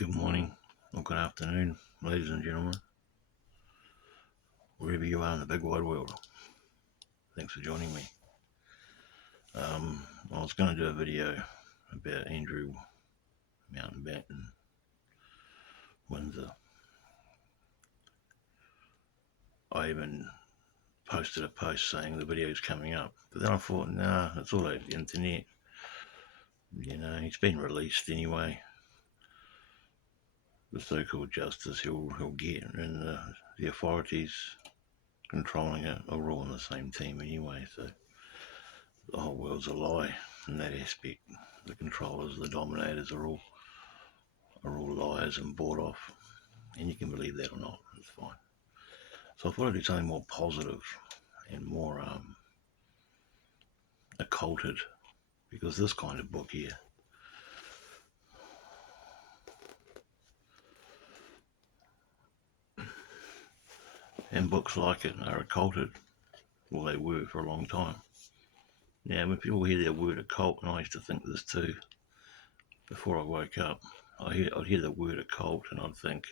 Good morning or good afternoon, ladies and gentlemen, wherever you are in the big wide world. Thanks for joining me. I was going to do a video about Andrew Mountbatten, Windsor. I even posted a post saying the video's coming up, but then I thought, nah, it's all over the internet. You know, he's been released anyway. The so-called justice he'll get, and the authorities controlling it are all on the same team anyway, so the whole world's a lie in that aspect. The controllers, the dominators are all liars and bought off, and you can believe that or not, it's fine. So I thought I'd do something more positive and more occulted, because this kind of book here and books like it are occulted. Well, they were for a long time. Now, when people hear the word occult, and I used to think this too, before I woke up, I'd hear the word occult and I'd think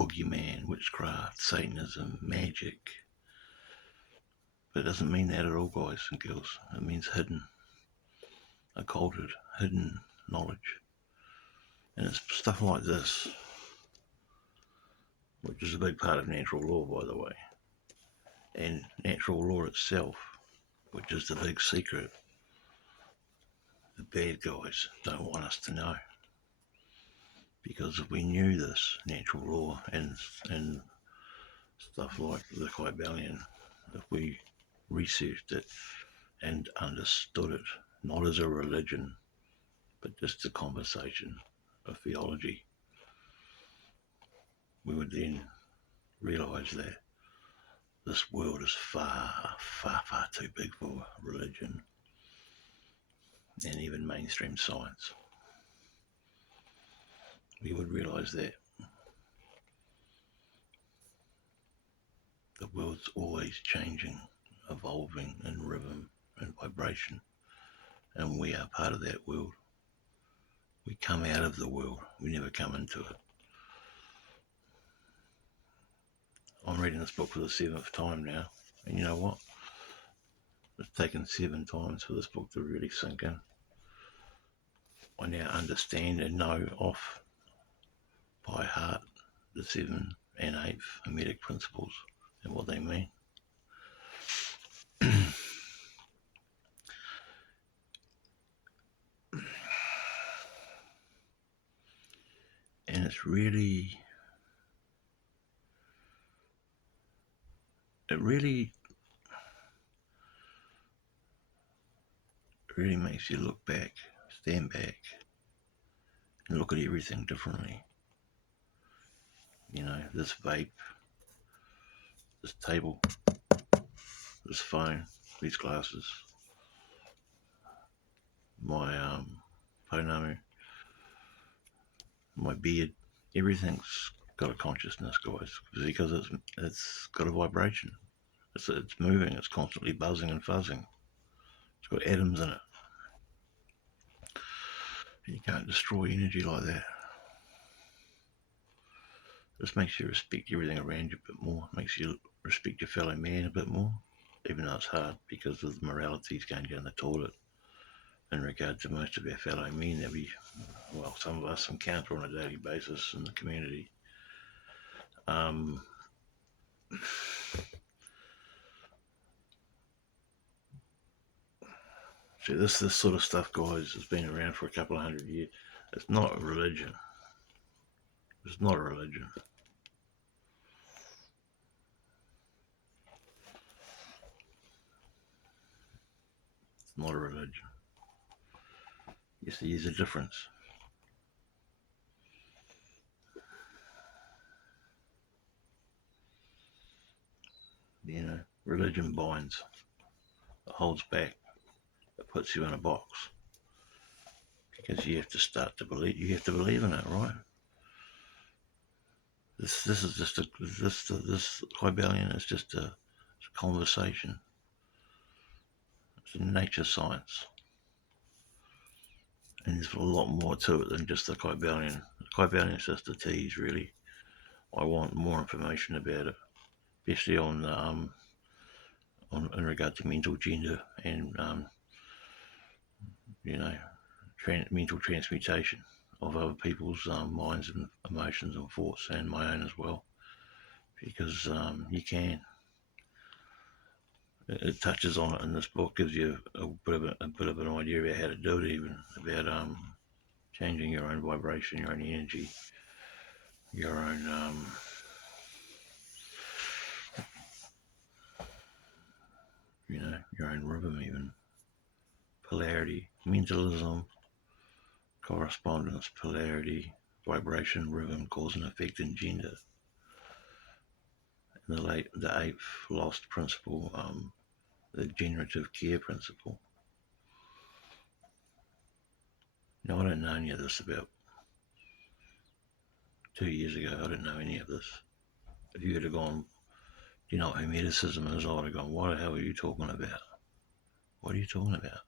boogeyman, witchcraft, Satanism, magic. But it doesn't mean that at all, guys and girls. It means hidden, occulted, hidden knowledge. And it's stuff like this, which is a big part of natural law, by the way. And natural law itself, which is the big secret, the bad guys don't want us to know. Because if we knew this natural law and stuff like the Kybalion, if we researched it and understood it, not as a religion, but just a conversation, a theology, we would then realise that this world is far, far, far too big for religion and even mainstream science. We would realise that the world's always changing, evolving in rhythm and vibration, and we are part of that world. We come out of the world, we never come into it. I'm reading this book for the 7th time now, and you know what? It's taken 7 times for this book to really sink in. I now understand and know off by heart the 7th and 8th Hermetic principles and what they mean. And it's really, it really makes you look back, stand back, and look at everything differently. You know, this vape, this table, this phone, these glasses, my phone number, my beard, everything's got a consciousness, guys, because it's got a vibration. It's moving, it's constantly buzzing and fuzzing. It's got atoms in it. And you can't destroy energy like that. This makes you respect everything around you a bit more. It makes you respect your fellow man a bit more, even though it's hard because of the moralities going down the toilet in regard to most of our fellow men that we, well, some of us encounter on a daily basis in the community. See, this sort of stuff, guys, has been around for a couple of 100 years. It's not a religion. It's not a religion. It's not a religion. You see, there's a difference. You know, religion binds. It holds back. It puts you in a box. Because you have to start to believe. You have to believe in it, right? This is just this Kybalion is just a conversation. It's a nature science. And there's a lot more to it than just the Kybalion. The Kybalion is just a tease, really. I want more information about it, especially on in regard to mental gender and mental transmutation of other people's minds and emotions and thoughts, and my own as well, because you can. It touches on it in this book, gives you a bit of an idea about how to do it, even about changing your own vibration, your own energy, your own your own rhythm, even polarity, mentalism, correspondence, polarity, vibration, rhythm, cause and effect, and gender. And the eighth lost principle, the generative care principle. Now, I don't know any of this. About 2 years ago, I didn't know any of this. If you had gone, do you know what Hermeticism is? I would have gone, what the hell are you talking about? What are you talking about?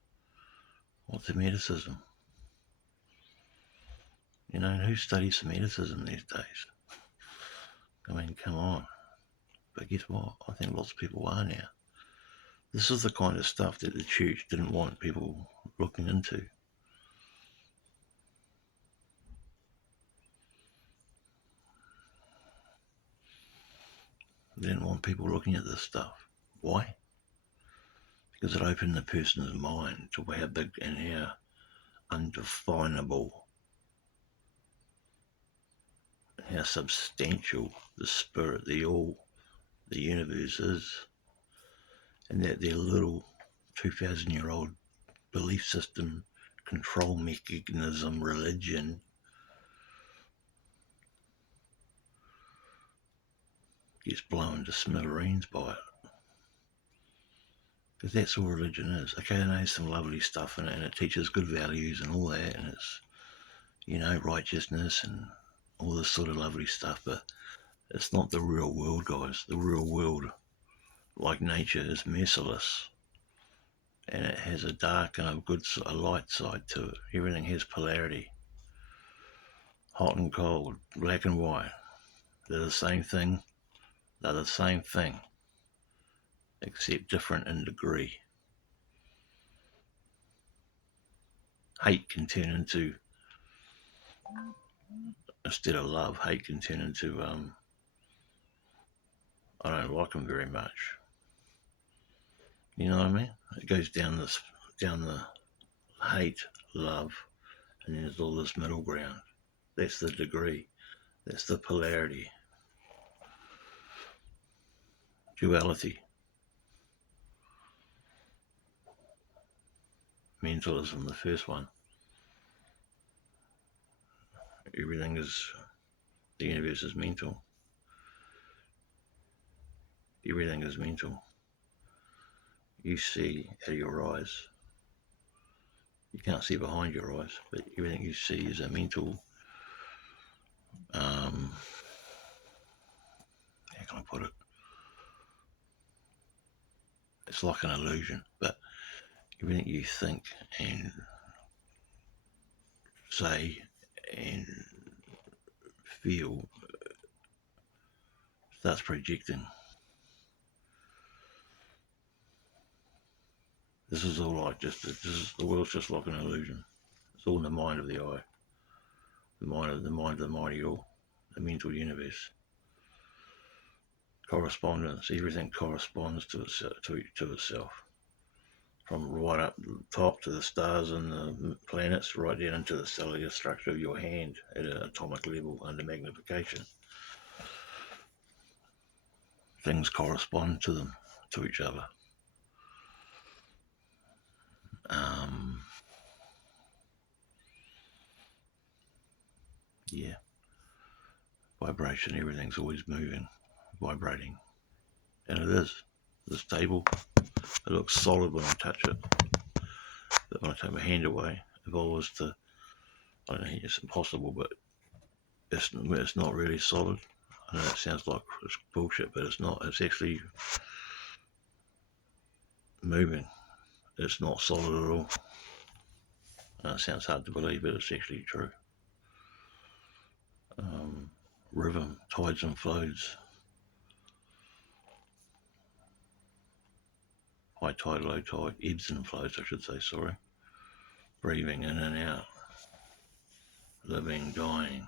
What's Hermeticism? And who studies Hermeticism these days? I mean, come on. But guess what? I think lots of people are now. This is the kind of stuff that the church didn't want people looking into. They didn't want people looking at this stuff. Why? Because it opened the person's mind to how big and how undefinable, how substantial the spirit, the all, the universe is, and that their little 2,000-year-old belief system, control mechanism, religion gets blown to smithereens by it. Because that's all religion is. Okay, I know some lovely stuff in it, and it teaches good values and all that, and it's, righteousness and all this sort of lovely stuff, but it's not the real world, guys. The real world, like nature, is merciless, and it has a dark and a light side to it. Everything has polarity, hot and cold, black and white. They're the same thing. They're the same thing, except different in degree. Hate can turn into, instead of love, hate can turn into, I don't like them very much. You know what I mean? It goes down the hate, love, and then there's all this middle ground. That's the degree. That's the polarity. Duality. Mentalism, the first one. Everything is, the universe is mental. Everything is mental. You see out of your eyes. You can't see behind your eyes, but everything you see is a mental, how can I put it? It's like an illusion, but everything you think and say and feel starts projecting. This is all like the world's just like an illusion. It's all in the mind of the eye, the mind of the mighty all, the mental universe. Correspondence, everything corresponds to itself. From right up the top to the stars and the planets, right down into the cellular structure of your hand at an atomic level under magnification. Things correspond to each other. Yeah. Vibration, everything's always moving, vibrating. And it is. This table, it looks solid when I touch it. But when I take my hand away, if I was to, I don't know, it's impossible, but it's not really solid. I know it sounds like it's bullshit, but it's not. It's actually moving. It's not solid at all. Sounds hard to believe, but it's actually true. River, tides and flows, high tide, low tide, ebbs and flows, I should say, sorry. Breathing in and out, living, dying,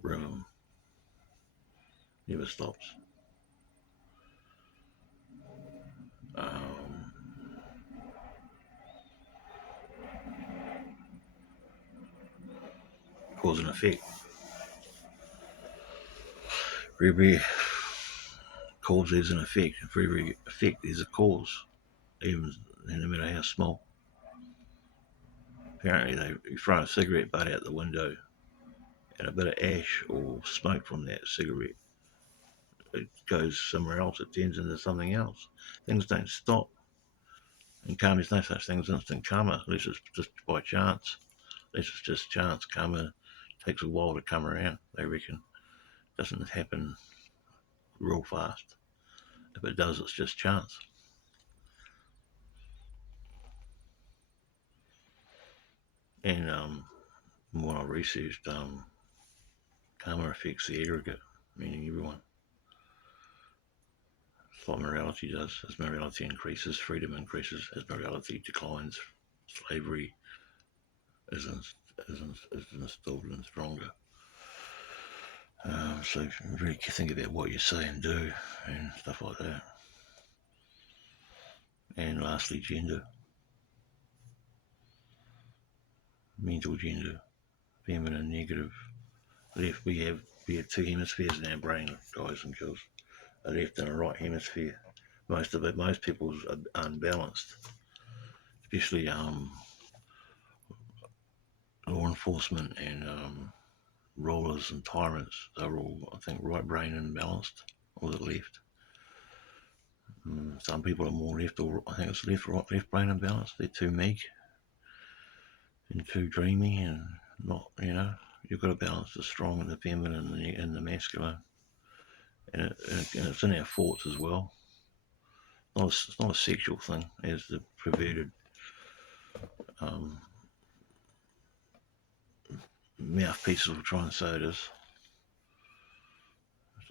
rhythm, never stops. Cause and effect. For every cause there's an effect. For every effect there's a cause, even no matter how small. Apparently, you throw a cigarette butt out the window, and a bit of ash or smoke from that cigarette, it goes somewhere else. It turns into something else. Things don't stop. And karma, there's no such thing as instant karma, unless it's just by chance. Unless it's just chance. Karma takes a while to come around, they reckon. It doesn't happen real fast. If it does, it's just chance. And when I researched, karma affects the aggregate, meaning everyone. It's like morality does. As morality increases, freedom increases. As morality declines, slavery is instilled and stronger. So really think about what you say and do and stuff like that. And lastly, gender. Mental gender. Feminine, negative. Left, we have two hemispheres in our brain, guys and girls. A left and a right hemisphere. Most people's are unbalanced. Especially law enforcement and rollers and tyrants. They're all, I think, right brain imbalanced, or the left. Some people are more left, or I think it's left brain imbalanced. They're too meek and too dreamy, and not, you've got to balance the strong and the feminine and the masculine. And it's in our thoughts as well. It's not a sexual thing, as the perverted mouthpieces will try and say it is.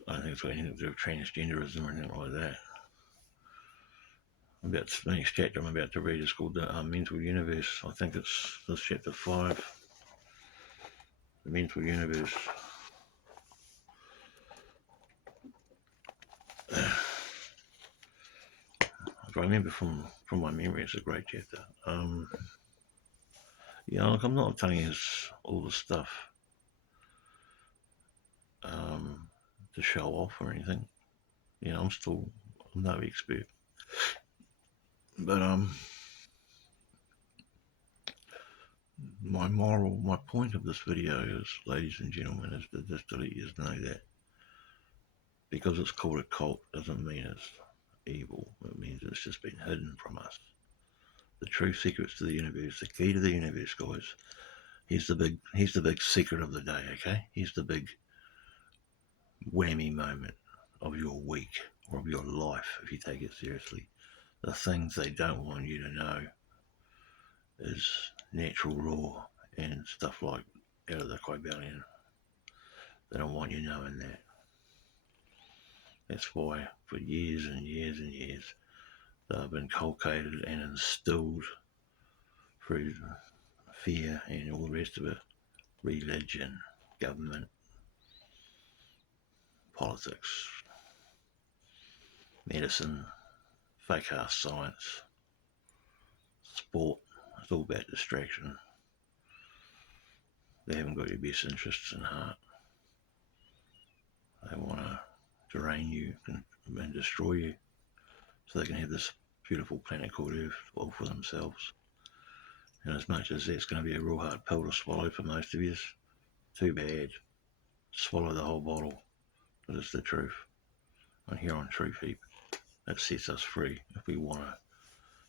I don't think it's got anything to do with transgenderism or anything like that. The next chapter I'm about to read is called the Mental Universe. I think it's this chapter 5. The Mental Universe. If I remember from my memory, it's a great chapter. Look, I'm not telling you all the stuff to show off or anything. I'm no expert. But my point of this video is, ladies and gentlemen, is to just let you know that because it's called a cult doesn't mean it's evil. It means it's just been hidden from us. The true secrets to the universe, the key to the universe, guys. Here's the big secret of the day, okay? Here's the big whammy moment of your week or of your life, if you take it seriously. The things they don't want you to know is natural law and stuff like out of the Kybalion. They don't want you knowing that. That's why for years and years and years they've been inculcated and instilled through fear and all the rest of it. Religion, government, politics, medicine, fake ass science, sport. It's all about distraction. They haven't got your best interests in heart. They want to drain you and destroy you so they can have this beautiful planet called Earth all for themselves. And as much as that's going to be a real hard pill to swallow for most of you, too bad. Swallow the whole bottle, but it's the truth. And here on Truth Heap, it sets us free if we want to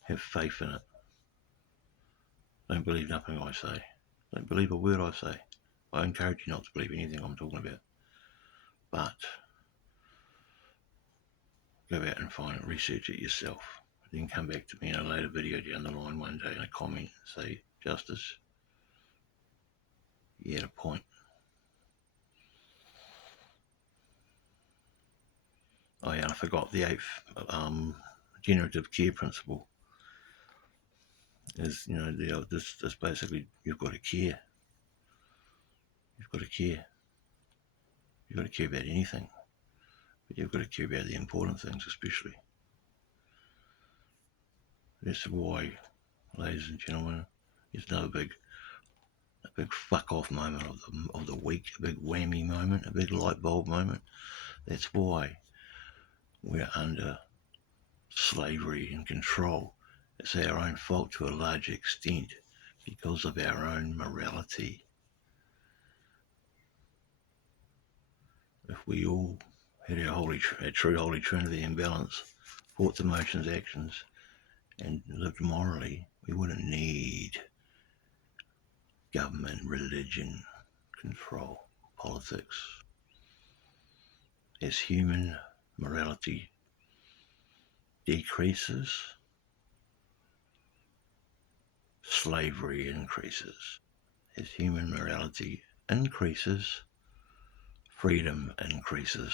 have faith in it. Don't believe nothing I say. Don't believe a word I say. I encourage you not to believe anything I'm talking about. But go out and find it, research it yourself. Then come back to me in a later video down the line one day in a comment and say, Justice, you had a point. Oh yeah, I forgot the 8th generative care principle is, this basically, you've got to care. You've got to care. You've got to care about anything, but you've got to care about the important things especially. That's why, ladies and gentlemen, it's no big fuck off moment of the week, a big whammy moment, a big light bulb moment. That's why we're under slavery and control. It's our own fault to a large extent because of our own morality. If we all had our true holy trinity in balance, thoughts, emotions, actions, and lived morally, we wouldn't need government, religion, control, politics. As human morality decreases, slavery increases. As human morality increases, freedom increases.